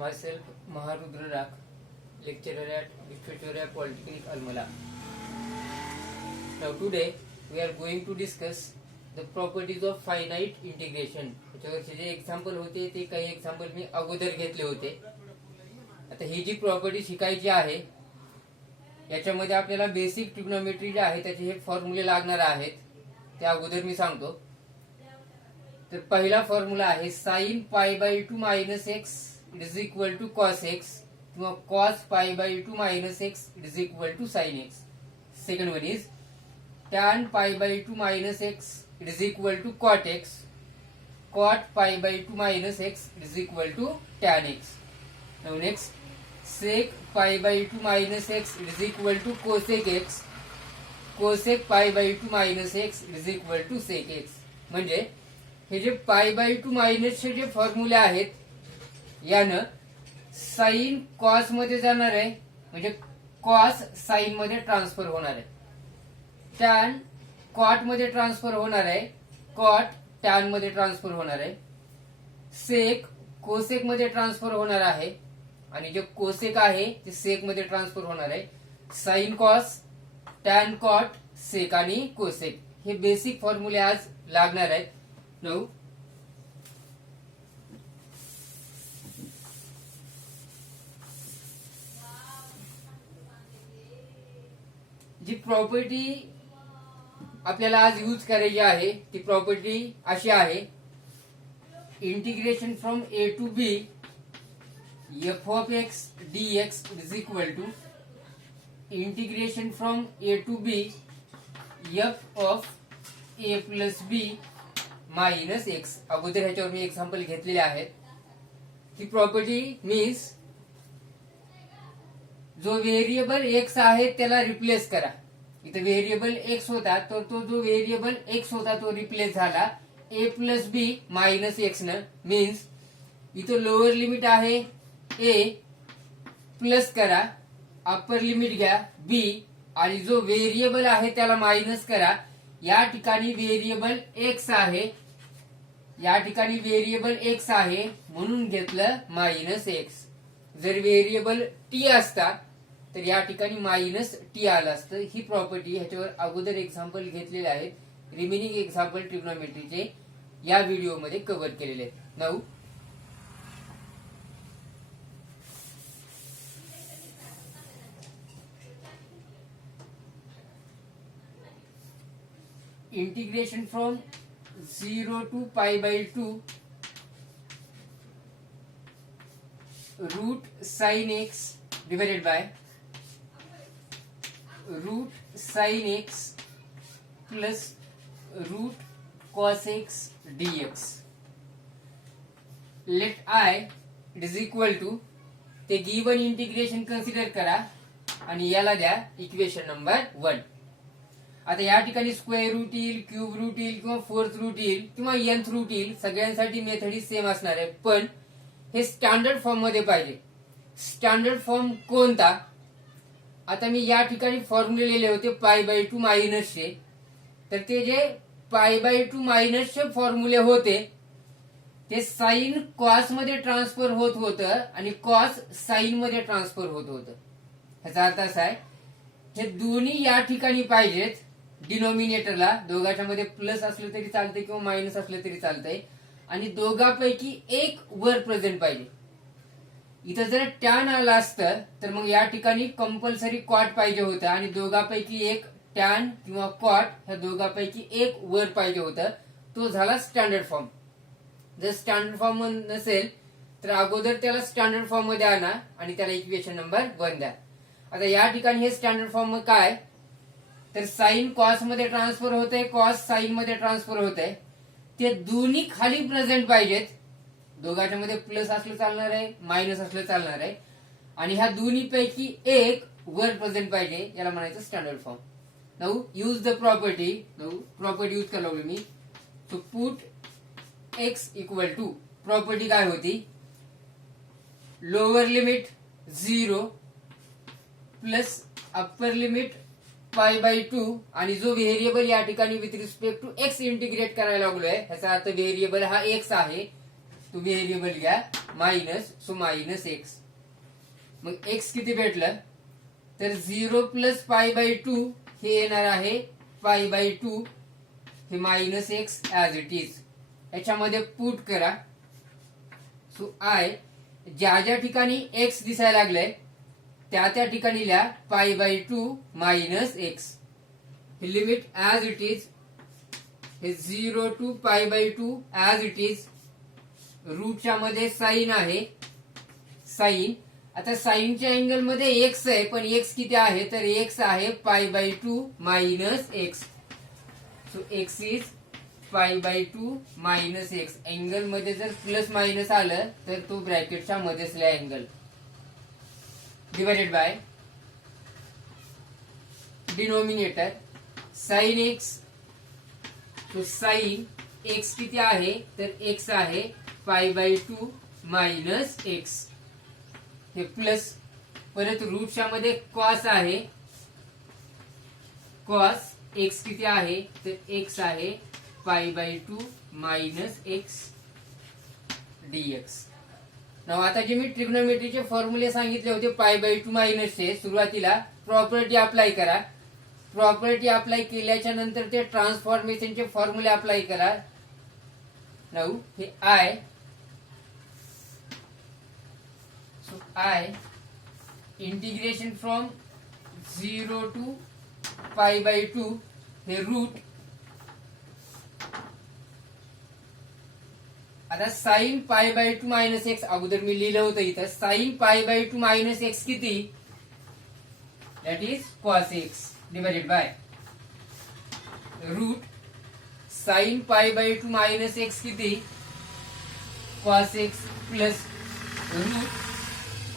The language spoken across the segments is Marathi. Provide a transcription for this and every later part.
myself Maharudra Rak, lecturer at Visvesvaraya Polytechnic Almala. Now today we are going to discuss the properties of finite integration. त्याच्यावरचे जे एक्झाम्पल होते ते काही एक्झाम्पल मी अगोदर घेतले होते. आता ही जी प्रॉपर्टी शिकायची आहे याच्यामध्ये आपल्याला बेसिक ट्रिग्नोमेट्री जे आहे त्याचे हे फॉर्म्युले लागणार आहेत. ते अगोदर मी सांगतो. तर पहिला फॉर्म्युला आहे sin π/2 minus x is equal to cos x किंवा cos π/2 minus x is equal to sin x. Second one is tan π/2 minus x is equal to cot x, cot π/2 minus x is equal to tan x. Now next sec π/2 minus x is equal to cosec x, cosec π/2 minus x is equal to sec x. म्हणजे हे जे π/2 मायनसचे जे फॉर्म्युले आहेत यानं साइन कॉस मध्ये जाणार आहे, म्हणजे कॉस साइन मध्ये ट्रान्सफर होणार आहे, टॅन कॉट मध्ये ट्रान्सफर होणार आहे, कॉट टॅन मध्ये ट्रान्सफर होणार आहे, सेक कोसेक मध्ये ट्रान्सफर होणार आहे आणि जे कोसेक आहे ते सेक मध्ये ट्रान्सफर होणार आहे. साइन कॉस, टॅन कॉट, सेक आणि कोसेक हे बेसिक फॉर्म्युले आज लागणार आहेत. नऊ जी प्रॉपर्टी आपल्याला आज यूज करायची आहे ती प्रॉपर्टी अशी आहे. Integration from a to b f of x d x is equal to integration from a to b f of a plus b minus x. अगोदर ह्याच्यावर मी एक्झाम्पल घेतलेले आहेत. ती प्रॉपर्टी मीन्स जो व्हेरिएबल एक्स आहे त्याला रिप्लेस करा. इथे व्हेरिएबल एक्स होता तर तो जो व्हेरिएबल एक्स होता तो रिप्लेस झाला ए प्लस बी मायनस एक्स न. मीन्स इथं लोअर लिमिट आहे ए, प्लस करा, अप्पर लिमिट घ्या बी आणि जो व्हेरिएबल आहे त्याला मायनस करा. या ठिकाणी व्हेरिएबल एक्स आहे, या ठिकाणी व्हेरिएबल एक्स आहे म्हणून घेतलं मायनस एक्स. जर व्हेरिएबल टी असता तर या ठिकाणी मायनस टी आलं असतं. ही प्रॉपर्टी ह्याच्यावर अगोदर एक्झाम्पल घेतलेले आहेत. रिमेनिंग एक्झाम्पल ट्रिग्नोमेट्रीचे या व्हिडिओमध्ये कव्हर केलेले आहेत. नऊ integration from 0 to π/2 root sin x divided by root sin x plus root cos x dx. Let I it is equal to ते गिवन इंटिग्रेशन कन्सिडर करा आणि याला द्या इक्वेशन नंबर 1. आता या ठिकाणी स्क्वेअर रूट येईल, क्यूब रूट येईल किंवा फोर्थ रूट येईल किंवा nth रूट येईल. सगळ्यांसाठी मेथड ही सेम असणार आहे, पण हे स्टँडर्ड फॉर्म मध्ये पाहिजे. स्टँडर्ड फॉर्म कोणता? आता मी या ठिकाणी फॉर्म्युले लिहिले होते π/2 मायनसचे. तर ते जे π/2 मायनसचे फॉर्म्युले होते ते साइन कॉस मध्ये ट्रान्सफर होत होतं आणि कॉस साइन मध्ये ट्रान्सफर होत होतं. ह्याचा अर्थ असा आहे हे दोन्ही या ठिकाणी पाहिजेत. डिनोमिनेटरला दोघांच्या मध्ये प्लस असलं तरी चालतंय किंवा मायनस असलं तरी चालतंय आणि दोघांपैकी एक वर प्रेझेंट पाहिजे. इथं जर टॅन आलं असतं तर मग या ठिकाणी कंपल्सरी कॉट पाहिजे होतं आणि दोघांपैकी एक टॅन किंवा कॉट ह्या दोघांपैकी एक वर पाहिजे होतं. तो झाला स्टँडर्ड फॉर्म. जर स्टँडर्ड फॉर्म नसेल तर अगोदर त्याला स्टँडर्ड फॉर्म मध्ये आणा आणि त्याला इक्वेशन नंबर 1 द्या. आता या ठिकाणी हे स्टँडर्ड फॉर्म काय तर साइन कॉस मध्ये ट्रान्सफर होतंय, कॉस साइन मध्ये ट्रान्सफर होतंय. ते दोन्ही खाली प्रेझेंट पाहिजेत. दोघांच्या मध्ये प्लस असलं चालणार आहे, मायनस असलं चालणार आहे आणि ह्या दोन्ही पैकी एक वर प्रेझेंट पाहिजे. याला म्हणायचं standard form. Now use the property. Now property use करायला लागलो मी. So put x equal to property काय होती lower limit 0 plus upper limit π/2 आणि जो व्हेरिएबल या ठिकाणी with respect to x integrate करायला लागलोय ह्याचा अर्थ व्हेरिएबल हा एक्स आहे. तो व्हेरिएबल घ्या मायनस, सो मायनस एक्स. मग एक्स किती भेटलं तर 0 प्लस पाय बाय 2 हे येणार आहे पाय बाय 2, हे minus x as it is. याच्यामध्ये पुट करा. सो आय ज्या ज्या ठिकाणी एक्स दिसायला लागलंय त्या त्या ठिकाणी लिहा पाय बाय 2 मायनस एक्स. हे लिमिट ऍज इट इज, हे 0 to pi by 2 as it is. रूटच्या मध्ये साइन आहे, साइन. आता साइनच्या अँगल मध्ये एक्स आहे, पण एक्स किती आहे तर एक्स आहे pi by 2 minus x. So x is pi by 2 minus x. Angle मध्ये जर प्लस मायनस आलं तर तो ब्रॅकेटच्या मध्येच लिहा angle. Divided by denominator sine x. तो साइन एक्स किती आहे तर एक्स आहे पाय बाय 2 मायनस एक्स. हे प्लस, परत रूटच्या मध्ये कॉस आहे, कॉस एक्स किती आहे तर एक्स आहे pi by 2 minus x dx. Now आता जे मी ट्रिग्नोमेट्रीचे फॉर्म्युले सांगितले होते पाय बाय 2 मायनसचे, सुरुवातीला प्रॉपर्टी अप्लाय करा. प्रॉपर्टी अप्लाय केल्याच्या नंतर ते ट्रान्सफॉर्मेशनचे फॉर्म्युले अप्लाय करा. नाऊ हे I, so I integration from 0 to pi by 2 हे रूट. आता sign pi by 2 minus x अगोदर मी लिहिलं होतं इथं. Sine pi by 2 minus x किती, that is cos x divided by root sine pi by 2 minus x किती cos x plus root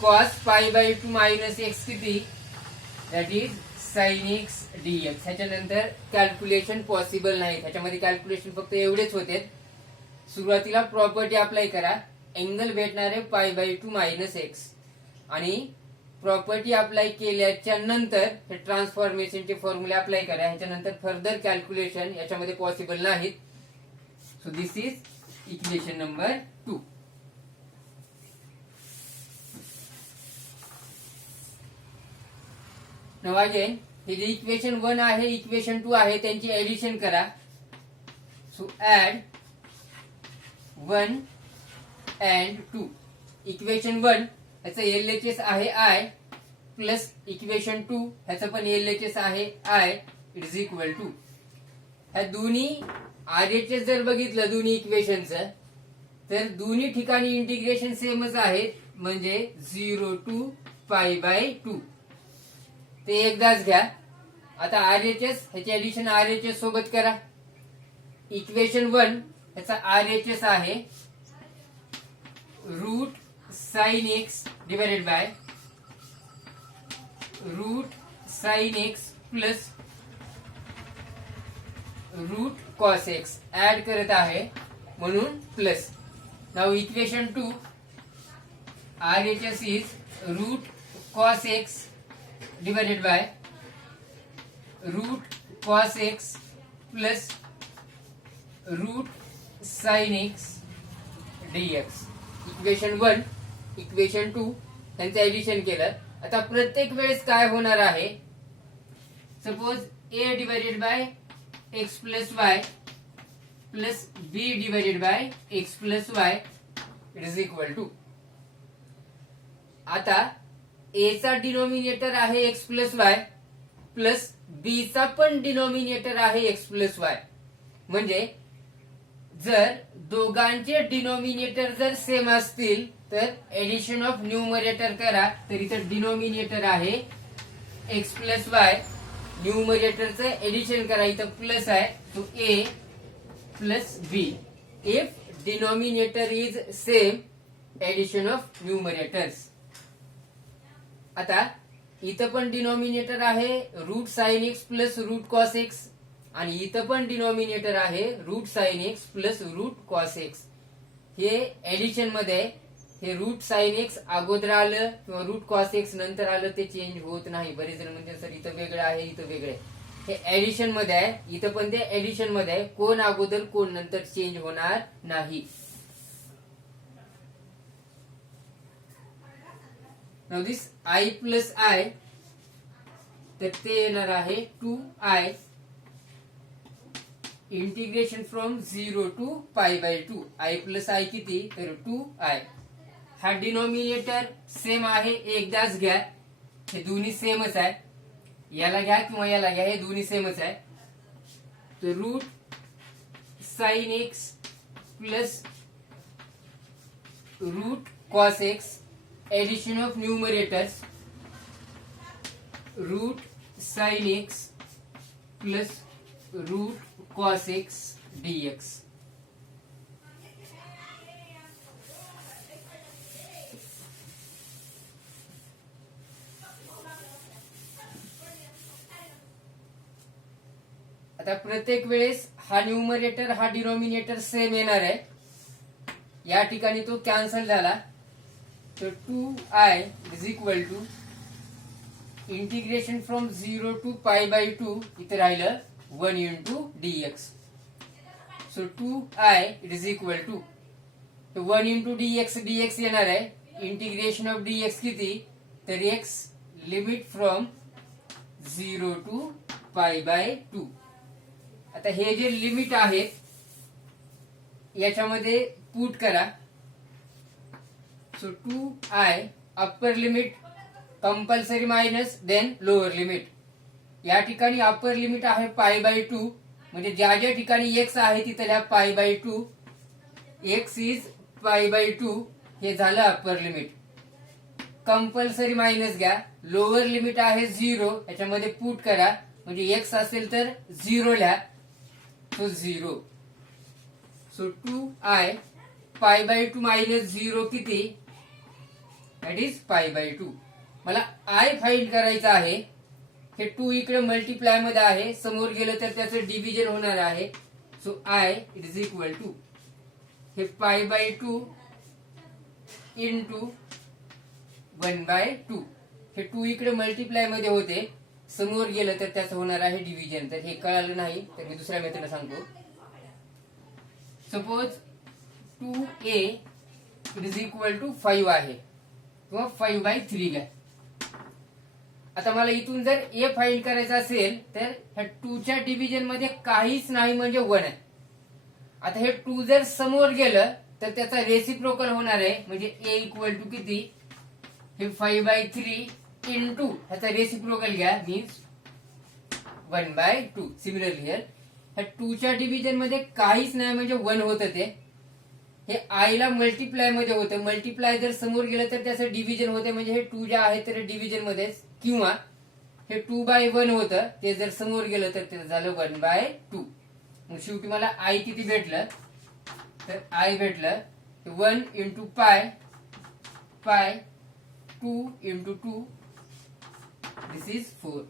cos pi by 2 minus x किती that is sine x dx. ह्याच्यानंतर कॅल्क्युलेशन पॉसिबल नाही, ह्याच्यामध्ये कॅल्क्युलेशन फक्त एवढेच होते. सुरुवातीला प्रॉपर्टी अप्लाय करा, अँगल भेटणार आहे पाय बाय 2 मायनस एक्स. आणि प्रॉपर्टी अप्लाय केल्याच्या नंतर हे ट्रान्सफॉर्मेशनचे फॉर्म्युले अप्लाय करा. ह्याच्यानंतर फर्दर कॅल्क्युलेशन याच्यामध्ये पॉसिबल नाहीत. So this is equation number 2. Now again हे जे इक्वेशन 1 आहे, इक्वेशन 2 आहे, त्यांची एडिशन करा. So add 1 and 2. इक्वेशन 1 ह्याचं एलएचएस आहे आय, प्लस इक्वेशन 2 ह्याचं पण एलएचएस आहे I, it is equal to. ह्या दोन्ही आरएचएस जर बघितलं दोन्ही इक्वेशनचं तर दोन्ही ठिकाणी इंटिग्रेशन सेमच आहे, म्हणजे 0 टू पाय बाय 2. ते एकदाच घ्या. आता आरएचएस ह्याचे एडिशन आरएचएस सोबत करा. इक्वेशन 1 ह्याचा आरएचएस आहे root sine x divided by root sine x plus root cos x. Add करत आहे म्हणून plus. Now equation 2 RHS is root cos x divided by root cos x plus root sine x dx. Equation 1 equation 2 यांचं एडिशन केलं. आता प्रत्येक वेळेस काय होणार आहे, suppose a divided by x plus y plus b divided by x plus y it is equal to. आता ए चा डिनोमिनेटर आहे x plus y plus b चा पण डिनोमिनेटर आहे एक्स प्लस वाय. म्हणजे जर दोघांचे डिनोमिनेटर जर सेम असतील तर एडिशन ऑफ न्यूमरेटर करा. तर इथं डिनोमिनेटर आहे एक्स प्लस वाय, न्यूमरेटरचं एडिशन करा, इथं प्लस आहे, तो A plus B. If denominator is same, addition of numerators. आता इथं पण डिनोमिनेटर आहे root sine x plus root cos x, आणि इथं पण डिनोमिनेटर आहे root sine x plus root cos x. हे एडिशन मध्ये हे रूट साइन एक्स अगोदर आलं किंवा रूट कॉस एक्स नंतर आलं ते चेंज होत नाही. बरेच जण म्हणजे सर इथं वेगळं आहे इथं वेगळं आहे. हे एडिशन मध्ये आहे, इथं पण ते एडिशन मध्ये आहे, कोण अगोदर कोण नंतर चेंज होणार नाही. Now this I plus I, तर ते येणार आहे 2I integration from 0 to pi by 2. I plus I किती, तर 2I. हा डिनॉमिनेटर सेम आहे, एकदाच घ्या, हे दोन्ही सेमच आहे. याला घ्या किंवा याला घ्या, हे दोन्ही सेमच आहे. तर root sine x plus root cos x, addition of numerators, root sine x plus root cos x dx. आता प्रत्येक वेळेस हा न्यूमरेटर हा डिनॉमिनेटर सेम येणार आहे. या ठिकाणी तो कॅन्सल झाला, तर 2I is equal to integration from 0 to pi by 2, इथे राहिलं 1 into dx. So 2I it is equal to 1 into dx येणार आहे. इंटिग्रेशन ऑफ dx किती, तर x limit from 0 to pi by 2. आता हे जे लिमिट आहे याच्यामध्ये पुट करा. So 2I upper limit compulsory minus then lower limit. या ठिकाणी अप्पर लिमिट आहे पाय बाय 2, म्हणजे ज्या ज्या ठिकाणी x आहे तिथल्या pi by 2, x is pi by 2, हे झालं अप्पर लिमिट. कंपल्सरी मायनस घ्या, लोअर लिमिट आहे 0, याच्यामध्ये पुट करा, म्हणजे x असेल तर 0 लिहा, तो 0. सो 2I पाय बाय 2 मायनस 0 किती, दॅट इज पाय बाय 2. मला I फाइंड करायचं आहे. हे 2 इकडे मल्टिप्लाय मध्ये आहे, समोर गेलं तर त्याचं डिव्हिजन होणार आहे. So I it is equal to हे पाय बाय 2 इंटू 1 बाय 2. हे 2 इकडे मल्टिप्लाय मध्ये होते, समोर गेलं तर त्याचं होणार आहे डिव्हिजन. तर हे कळालं नाही तर मी दुसऱ्या मेथडला सांगतो. Suppose 2A it is equal to 5 आहे, किंवा 5 बाय 3 घ्या. आता मला इथून जर ए फाइंड करायचा असेल तर ह्या 2 च्या डिव्हिजन मध्ये काहीच नाही, म्हणजे 1 आहे. आता हे 2 जर समोर गेलं तर त्याचा रेसिप्रोकल होणार आहे, म्हणजे ए इक्वल टू किती, हे 5 बाय 3 इंटू ह्याचा रेसिप्रोकल घ्या, मीन्स 1 बाय 2. सिमिलरली हियर ह्या 2 च्या डिव्हिजन मध्ये काहीच नाही, म्हणजे 1 होतं ते. हे I ला मल्टिप्लाय मध्ये होतं, मल्टिप्लाय जर समोर गेलं तर त्याचं डिव्हिजन होते, म्हणजे हे 2 जे आहे तर डिव्हिजन मध्ये, किंवा हे 2 बाय 1 होतं, ते जर समोर गेलं तर ते झालं 1 बाय 2. मग शेवटी मला I किती भेटलं, तर I भेटलं 1 इंटू पाय 2 इंटू 2, दिस इज 4.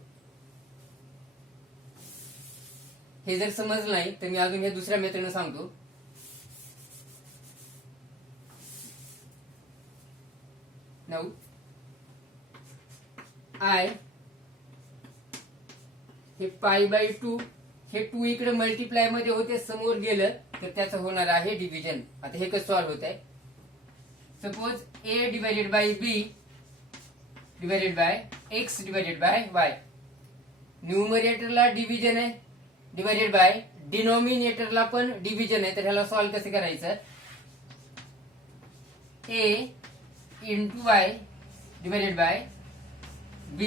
हे जर समजलं नाही तर मी अजून हे दुसऱ्या मेथडने सांगतो. नाउ I हे पाय बाय 2, हे 2 इकडे मल्टिप्लाय मध्ये होते, समोर गेलं तर त्याचं होणार आहे डिव्हिजन. आता हे कसं सॉल्व्ह होत आहे. Suppose A divided by B divided by x divided by y. न्यूमरेटरला डिव्हिजन आहे, डिवायडेड बाय डिनॉमिनेटरला पण डिव्हिजन आहे. तर ह्याला सॉल्व्ह कसं करायचं, A into y divided by b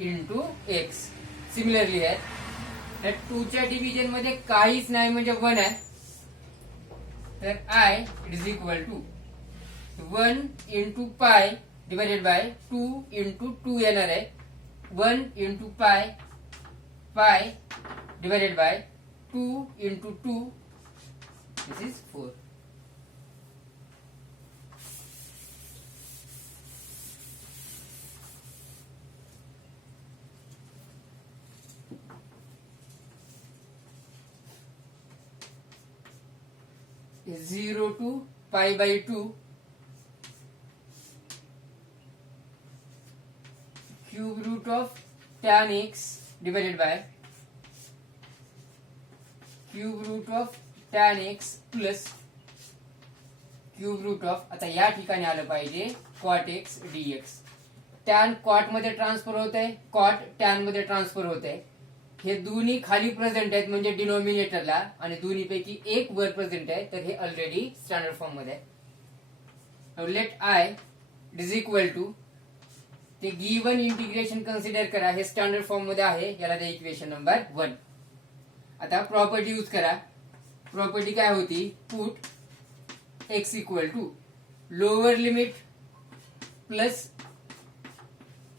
into x. Similarly आहे 2 च्या डिव्हिजन मध्ये काहीच नाही, म्हणजे 1 आहे. तर I it is equal to 1 into pi divided by 2 into 2 येणार आहे. 1 into pi divided by 2 into 2, this is 4. is 0 to pi by 2 cube root of tan x divided by cube root of tan x plus cube root of, आता या ठिकाणी आलं पाहिजे cot x dx. Tan cot मध्ये ट्रान्सफर होत आहे, कॉट टॅन मध्ये ट्रान्सफर होत आहे. हे दोन्ही खाली प्रेझेंट आहेत म्हणजे डिनॉमिनेटरला, आणि दोन्ही पैकी एक वर प्रेझेंट आहे, तर हे ऑलरेडी स्टँडर्ड फॉर्म मध्ये आहे. Let I is equal to, ते गिवन इंटिग्रेशन कन्सिडर करा, हे स्टँडर्ड फॉर्म मध्ये आहे, याला द्या इक्वेशन नंबर 1. आता प्रॉपर्टी यूज करा. प्रॉपर्टी काय होती, put x equal to lower limit plus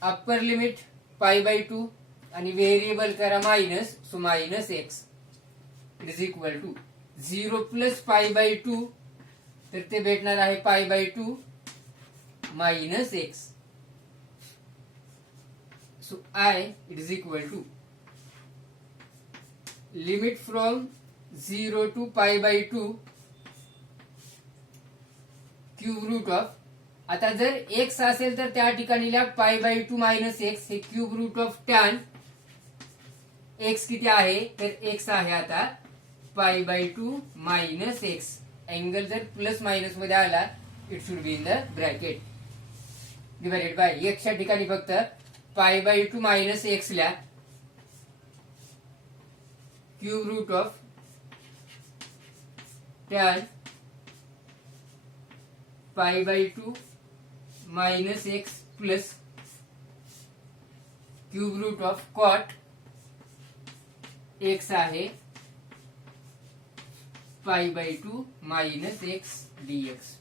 upper limit π/2 आणि व्हेरिएबल करा minus, so minus x is equal to 0 plus π/2, तर ते भेटणार आहे π/2 minus x. So I is equal to limit from 0 to π/2 cube root of. आता जर एक्स असेल तर त्या ठिकाणी लिहा π/2 मायनस एक्स, हे cube root of tan x किती आहे, तर एक्स आहे आता π/2 मायनस एक्स. अँगल जर प्लस मायनस मध्ये आला, it should be in the bracket, divided by एक्सच्या ठिकाणी फक्त π/2 मायनस एक्स लिहा, cube root of tan π/2 minus x plus cube root of cot x आहे π/2 minus x dx.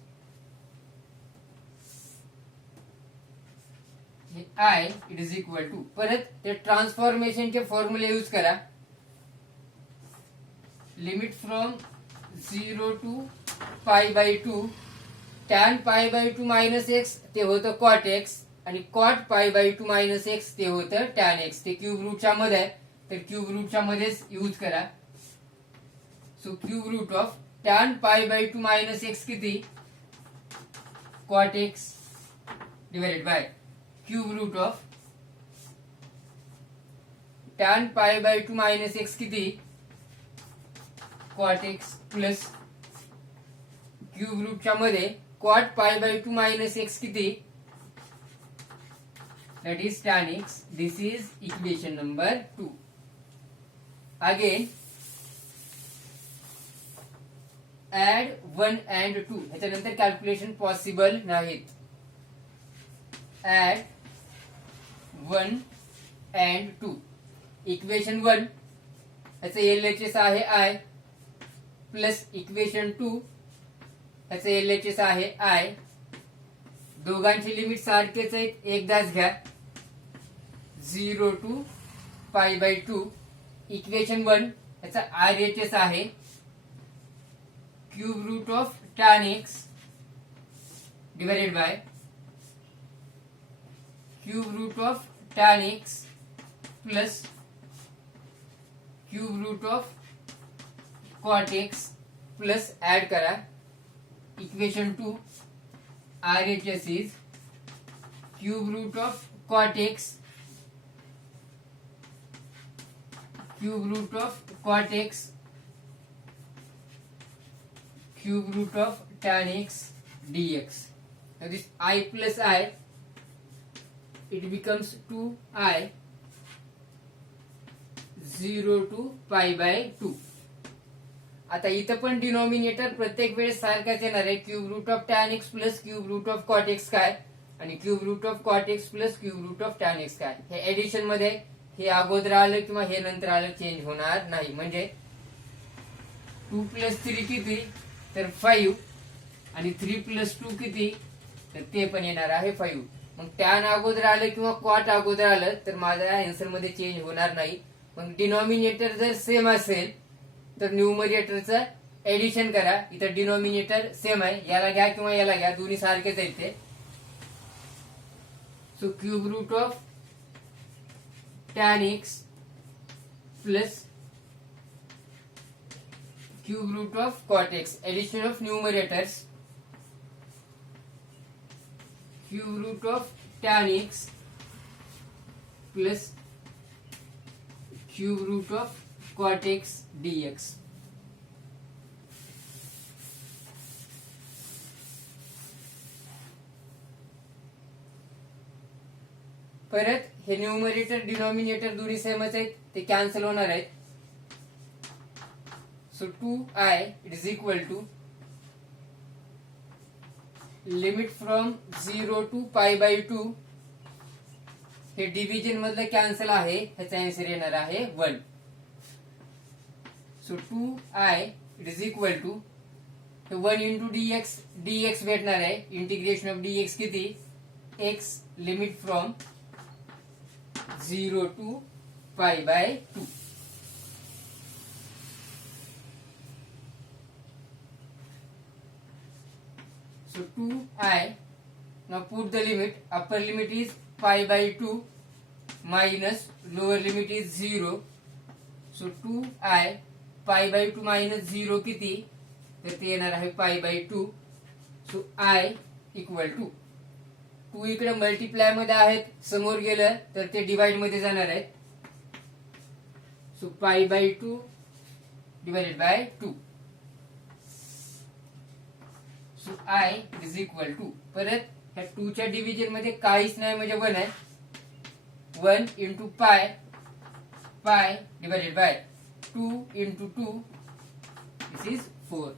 I it is equal to, परत ते ट्रान्सफॉर्मेशनचे फॉर्म्युले यूज करा. Limit from 0 to π/2 tan π/2 minus x ते होतं कॉट एक्स, आणि कॉट π/2 मायनस एक्स ते होतं टॅन एक्स. ते क्यूब रूटच्या मध्ये आहे, तर क्यूब रूटच्या मध्येच यूज करा. So cube root of tan π/2 minus x किती, cot x, divided by cube root of tan π/2 minus x किती, कॉट एक्स, प्लस क्यूब रूटच्या मध्ये कॉट π/2 मायनस एक्स किती, that is tan x. This is equation number 2. Again add 1 and 2. ह्याच्यानंतर calculation possible नाहीत. add 1 and 2. इक्वेशन 1 ह्याचं LHS आहे I, प्लस इक्वेशन 2 ह्याचं LHS आहे I. दोघांची लिमिट सारखेच आहेत, एकदाच घ्या. 0 टू π/2. इक्वेशन 1 याचा RHS आहे cube root of tan x divided by cube root of tan x plus cube root of cot x, plus add करा equation 2. RHS is cube root of cot x, cube root of cot x, cube root of tan x dx. Now this I plus I, it becomes 2I 0 to π/2. आता इथं पण डिनॉमिनेटर प्रत्येक वेळेस सारखाच येणार आहे. Cube root of tan x plus cube root of cot x काय, आणि cube root of cot x plus cube root of tan x काय. हे एडिशन मध्ये हे अगोदर आलं किंवा हे नंतर आलं चेंज होणार नाही. म्हणजे 2 + 3 किती, तर 5, आणि 3 + 2 किती, तर ते पण येणार आहे 5. मग टॅन अगोदर आलं किंवा कॉट अगोदर आलं तर माझ्या आन्सर मध्ये चेंज होणार नाही. मग डिनॉमिनेटर जर सेम असेल तर न्यूमरेटरचं एडिशन करा. इथं डिनॉमिनेटर सेम आहे, याला घ्या किंवा याला घ्या, दोन्ही सारखेच आहेत ते. So cube root of tan x plus cube root of cot x, addition of numerators. Cube root of tan x plus cube root of cot x dx. परत हे न्यूमरेटर डिनॉमिनेटर दोन्ही सेमच आहेत, ते कॅन्सल होणार आहेत. So 2i it is equal to limit from 0 to pi by 2. हे डिव्हिजन मधलं कॅन्सल आहे, ह्याचा आन्सर येणार आहे 1. So 2i it is equal to 1 into dx, dx भेटणार आहे. इंटिग्रेशन ऑफ dx किती, x limit from 0 to pi by 2. So 2i, now put the limit, upper limit is pi by 2 minus lower limit is 0. So 2i pi by 2 minus 0 किती, तर ते येणार आहे pi by 2. So i equal to 2 इकडे मल्टिप्लाय मध्ये आहेत, समोर गेलं तर ते डिवाइड मध्ये जाणार आहेत. So pi by 2 divided by 2. So i is equal to, परत ह्या 2 च्या डिव्हिजन मध्ये काहीच नाही म्हणजे 1 आहे. 1 इंटू पाय, पाय divided by 2 into 2, this is 4.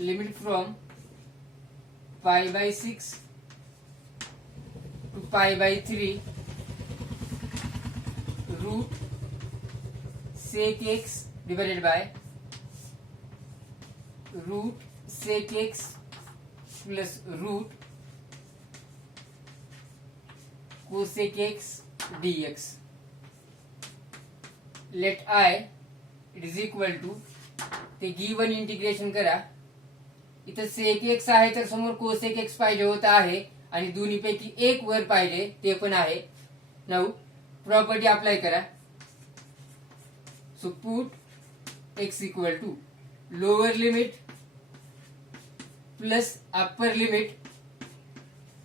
Limit from pi by 6 to pi by 3 root sec x divided by root sec x plus root cosec x dx. Let I it is equal to, ते गिवन इंटिग्रेशन करा. इथं sec x आहे तर समोर cosec x पाहिजे होता आहे आणि दोन्ही पैकी एक वर पाहिजे, ते पण आहे. नाउ प्रॉपर्टी अप्लाय करा. So put x equal to lower limit plus upper limit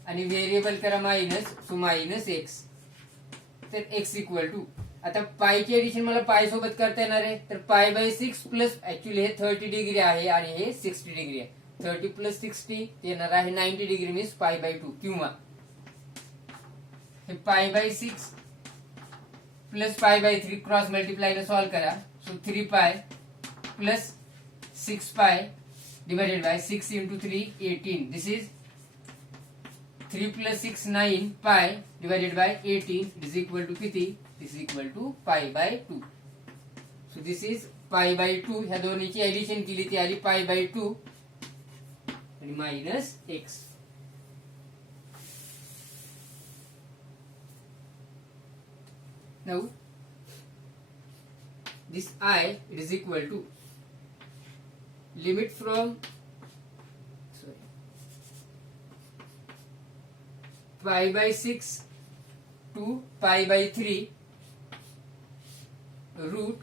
आणि व्हेरिएबल करा मायनस, सो मायनस x. तर x इक्वल टू, आता पायची एडिशन मला पाय सोबत करता येणार आहे, तर पाय बाय 6 प्लस, ऍक्च्युली हे 30 डिग्री आहे आणि हे 60 डिग्री आहे. 30 प्लस 60 येणार आहे 90 डिग्री, मीन्स पाय बाय 2. किंवा हे pi by 6 plus pi by 3 cross multiply ने सॉल्व करा. So 3 pi plus 6 pi divided by 6 into 3 18. This is 3 plus 6 9 pi divided by 18 is equal to किती, this equal to pi by 2. So this is pi by 2. ह्या दोन्हीची एडिशन केली ती आली पाय बाय 2 आणि minus x. Now this I it is equal to limit from pi by 6 to pi by 3 root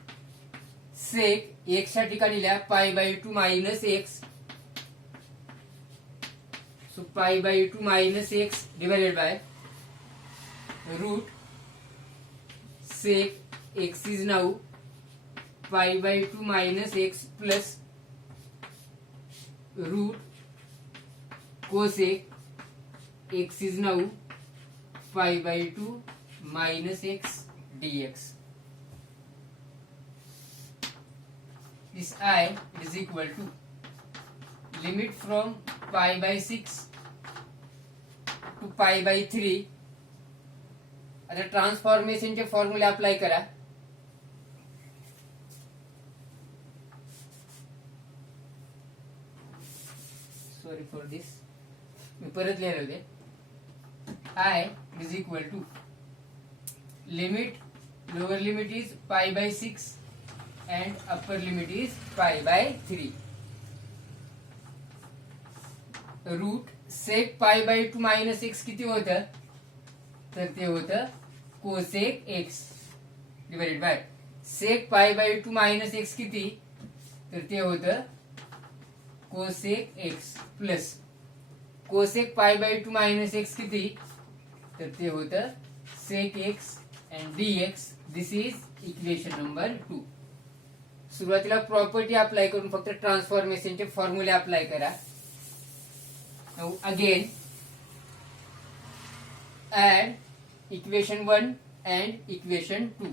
sec x च्या ठिकाणी लिहा pi by 2 minus x. So pi by 2 minus x divided by root sec x is now pi by 2 minus x plus root cosec x is now pi by 2 minus x dx. This I is equal to limit from pi by 6 to pi by 3. आता ट्रान्सफॉर्मेशनचे फॉर्म्युले अप्लाय करा. सॉरी फॉर दिस, मी परत लिहिलं होते. I is equal to limit, lower limit is pi by 6 and upper limit is pi by 3. Root sec pi by 2 minus x किती होतं, तर ते होतं cosec x divided by sec pi by 2 minus x किती, तर ते होतं cosec x plus cosec pi by 2 minus x किती, तर ते होतं sec x and d x this is equation number 2. सुरुवातीला प्रॉपर्टी अप्लाय करून फक्त ट्रान्सफॉर्मेशनचे फॉर्म्युले अप्लाय करा. Now again add equation 1 and equation 2.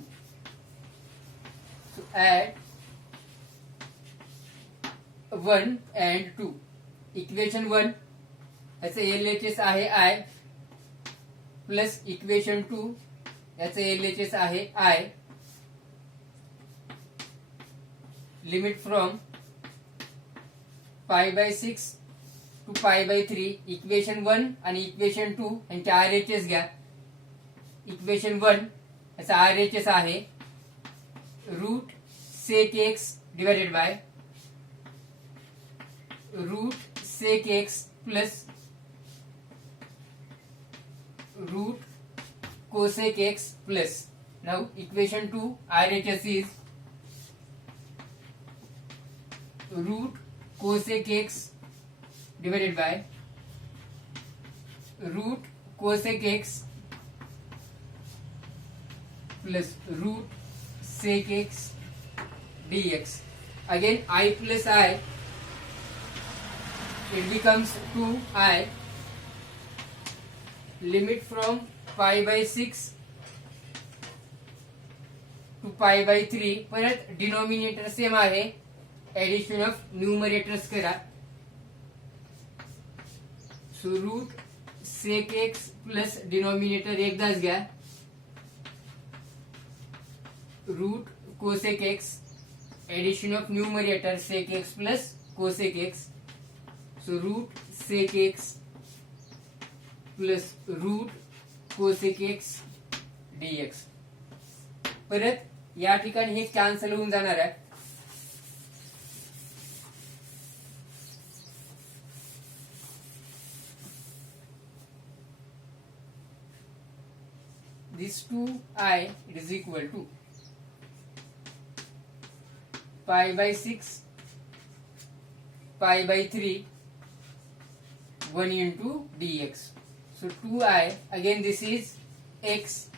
So add 1 and 2. Equation 1 याचे LHS आहे I प्लस इक्वेशन 2 याचे LHS आहे I. Limit from pi by 6 to pi by 3. Equation 1 आणि इक्वेशन 2 यांचे RHS घ्या. इक्वेशन 1 याचा RHS आहे root sec x divided by root sec x plus root cosec x plus. Now equation 2 RHS is root cosec x divided by root cosec x plus root sec x dx. Again I plus I, it becomes 2I. Limit from pi by 6 to pi by 3. परत डिनोमिनेटर सेम आहे. एडिशन ऑफ न्यूमरेटर्स करा. So root sec x plus denominator एकदाच घ्या root cosec x. Addition of numerator sec x plus cosec x. So root sec x plus root cosec x d x. परत या ठिकाणी हे कॅन्सल होऊन जाणार आहे. This 2I it is equal to pi by 6 pi by 3 1 into dx. So 2I, again this is x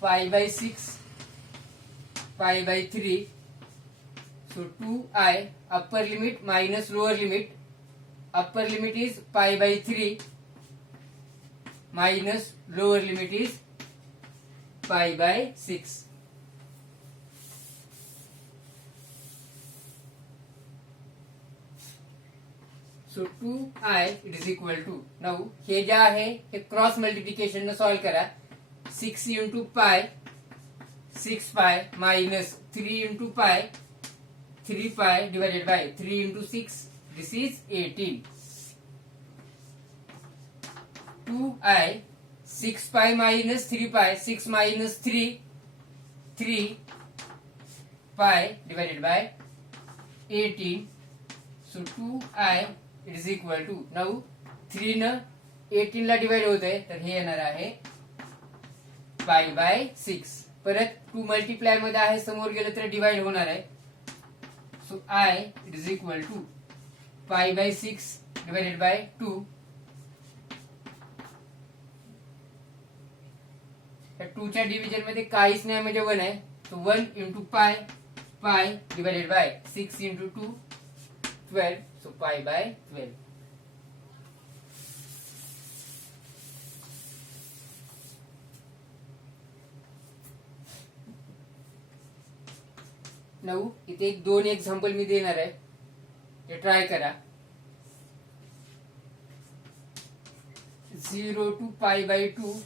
pi by 6 pi by 3. So 2I upper limit minus lower limit. Upper limit is pi by 3 minus lower limit is pi by 6. So 2I it is equal to. Now हे जे आहे हे क्रॉस मल्टिप्लिकेशन ने सॉल्व करा. 6 into pi 6 pi minus 3 into pi 3 pi divided by 3 into 6. This is 18. 2I 6 pi minus 3 pi 6 minus 3 3 pi divided by 18. So 2I it is equal to. Now 3 न 18 ला डिवाइड होत आहे तर हे येणार आहे पाय बाय 6. परत 2 मल्टिप्लाय मध्ये आहे समोर गेलं तर डिवाइड होणार आहे. So I it is equal to pi by 6 divided by 2. या 2 च्या डिव्हिजन मध्ये काहीच नाही म्हणजे 1 आहे. सो 1 into पाय पाय divided by 6 into 2 12. So pi by 12. Now इथे एक 2 एक्झाम्पल मी देणार आहे ते ट्राय करा. 0 to pi by 2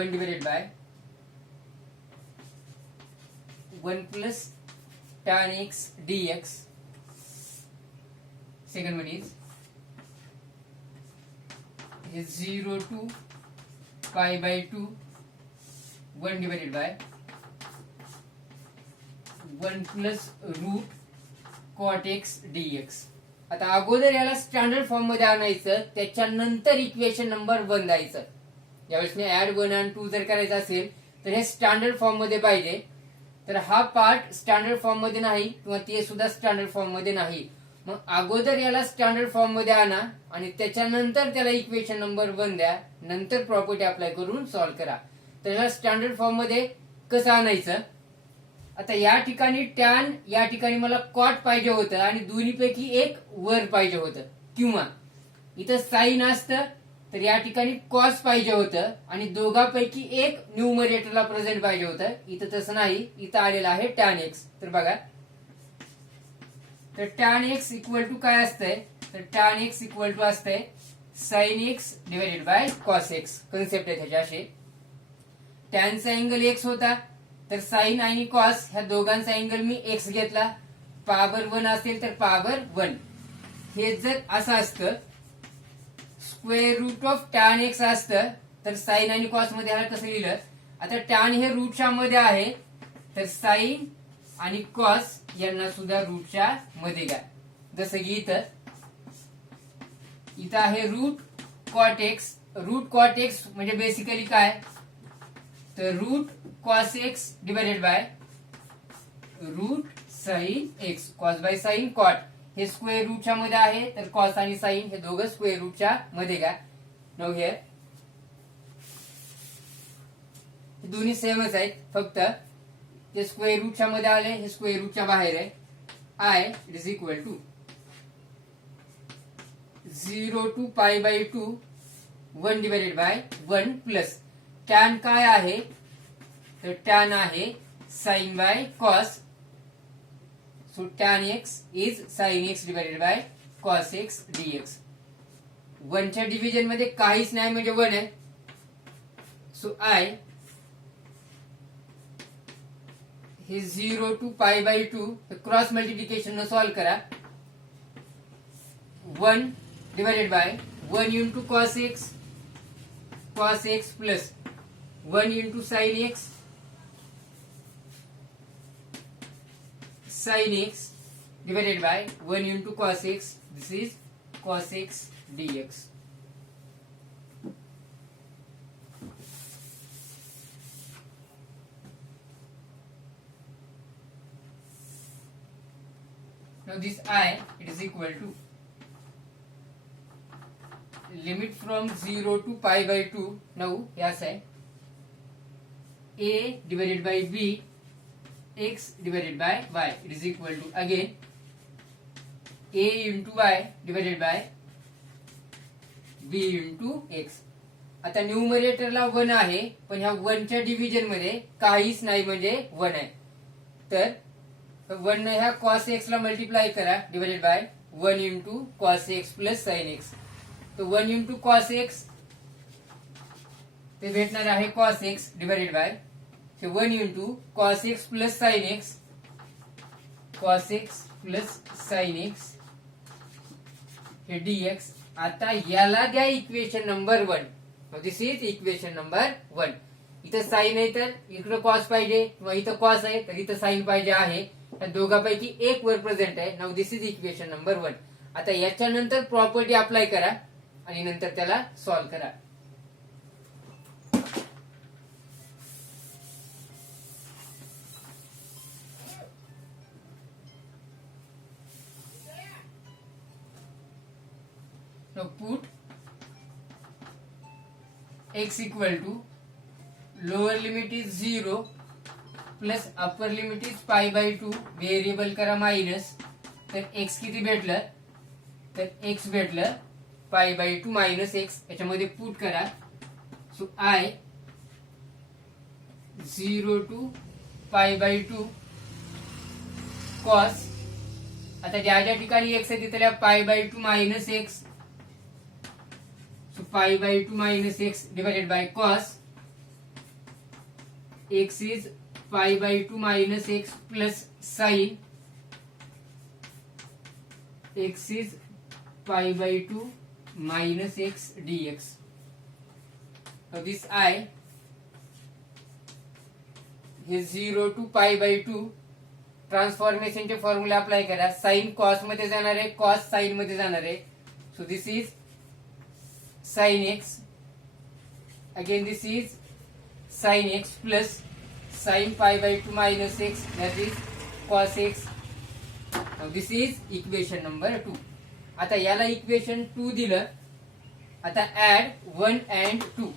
1 divided by 1 plus tan x dx. Second one is 0 to pi by 2 1 divided by 1 plus root cot x dx. आता अगोदर याला स्टँडर्ड फॉर्म मध्ये आणायचं त्याच्यानंतर इक्वेशन नंबर 1 द्यायचं. ज्यावेळेस मी ऍड 1 आणि 2 जर करायचं असेल तर हे स्टँडर्ड फॉर्म मध्ये पाहिजे. तर हा पार्ट स्टँडर्ड फॉर्म मध्ये नाही किंवा ते सुद्धा स्टँडर्ड फॉर्म मध्ये नाही. मग अगोदर याला स्टँडर्ड फॉर्म मध्ये आणा आणि त्याच्यानंतर त्याला इक्वेशन नंबर 1 द्या. नंतर प्रॉपर्टी अप्लाय करून सॉल्व्ह करा. तर स्टँडर्ड फॉर्म मध्ये कसं आणायचं. आता या ठिकाणी टॅन, या ठिकाणी मला कॉट पाहिजे होतं आणि दोन्हीपैकी एक वर पाहिजे होतं, किंवा इथं साईन असतं तर या ठिकाणी कॉस पाहिजे होतं आणि दोघांपैकी एक न्यूमरेटरला प्रेझेंट पाहिजे होतं. इथं तसं नाही, इथं आलेलं आहे टॅन एक्स. तर बघा, तर टॅन एक्स इक्वल टू काय असतंय, तर टॅन एक्स इक्वल टू असतंय sign x divided by cos x. Concept आहे त्याच्या असे. टॅनचा अँगल एक्स होता, तर साइन आणि कॉस ह्या दोघांचा अँगल मी एक्स घेतला. पॉवर 1 असेल तर पॉवर 1. हे जर असं असतं, square root of tan x असतं, तर साइन आणि कॉस मध्ये ह्याला कसं लिहिलं. आता टॅन हे रूटच्या मध्ये आहे, तर साइन आणि कॉस यांना सुद्धा रूटच्या मध्ये घ्या. जसं की इथं आहे root cot x. Root cot x म्हणजे बेसिकली काय, तर root cos x divided by root sine x. Cos by sine cot हे स्क्वेअर रूटच्या मध्ये आहे, तर कॉस आणि साइन हे दोघं स्क्वेअर रूटच्या मध्ये घ्या. नाउ हिअर दोन्ही सेमच आहेत, फक्त ते स्क्वेअर रूटच्या मध्ये आले, हे स्क्वेअर रूटच्या बाहेर आहे. I it is equal to 0 to pi by 2 1 divided by 1 plus tan काय आहे, तर टॅन आहे sine by cos. So tan x is sine x divided by cos x dx. 1च्या डिव्हिजन मध्ये काहीच नाही म्हणजे 1 आहे. सो आय हे 0 to pi by 2 cross multiplication न सॉल्व करा. 1 divided by 1 into cos x plus 1 into sine x divided by 1 into cos x. This is cos x d x. Now this I, it is equal to limit from 0 to pi by 2. Now yes है a divided by b x divided by y. It is equal to again a into y divided by b into x. आता न्यूमरेटरला 1 आहे, पण ह्या 1च्या डिव्हिजन मध्ये काहीच नाही म्हणजे 1 आहे. तर 1 ने ह्या कॉस एक्स ला मल्टिप्लाय करा divided by 1 into cos x plus sine x. तो 1 इंटू कॉस एक्स ते भेटणार आहे cos x divided by 1 into cos x plus sine x, cos x plus sine x हे डीएक्स. आता याला द्या equation number 1. This is equation number 1. इथं साइन आहे तर इकडे कॉस पाहिजे, किंवा इथं कॉस आहे तर इथं साइन पाहिजे आहे. दोघांपैकी एक वर प्रेझेंट आहे. Now this is equation number 1. आता याच्यानंतर प्रॉपर्टी अप्लाय करा आणि नंतर त्याला सॉल्व करा. Now put x equal to lower limit is 0 plus upper limit is pi by 2. Variable करा मायनस. तर x किती भेटलं, तर x भेटलं पाय बाय 2 मायनस x. याच्यामध्ये पुट करा. So I 0 to pi by 2 cos. आता ज्या ज्या ठिकाणी x आहे तिथल्या pi by 2 minus x. So pi by 2 minus x divided by cos x is pi by 2 minus x plus sine x is pi by 2 minus x dx. This I हे 0 टू पाई बाय 2 ट्रान्सफॉर्मेशनचे फॉर्म्युला अप्लाय करा. साइन कॉस मध्ये जाणार आहे, कॉस साइन मध्ये जाणार आहे. So this is sine x, again this is sine x plus sine pi by 2 minus x, that is cos x. Now this is equation number 2. आता याला इक्वेशन 2 दिलं. आता add 1 and 2.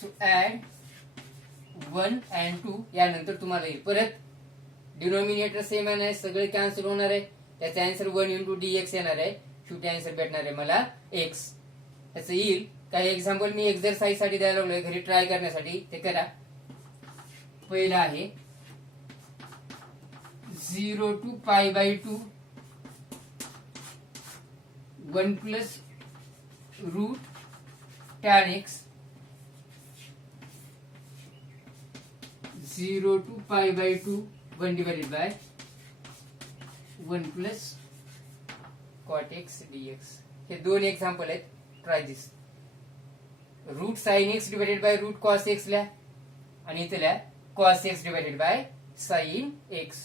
So add 1 and 2 यानंतर तुम्हाला येईल परत डिनोमिनेटर सेम आहे सगळे कॅन्सल होणार आहे त्याचा आन्सर 1 इंटू dx येणार आहे शेवटी आन्सर भेटणार आहे मला x त्याचं येईल काही एक्झाम्पल मी एक्झरसाइज साठी द्यायला लागलोय घरी ट्राय करण्यासाठी ते करा पहिलं आहे 0 to pi by 2 1 plus root tan x 0 to pi by 2 1 divided by 1 plus cot x dx हे दोन एक्झाम्पल आहेत try this route sine x divided by root cos x ल्या आणि इथल्या cos x divided by sine x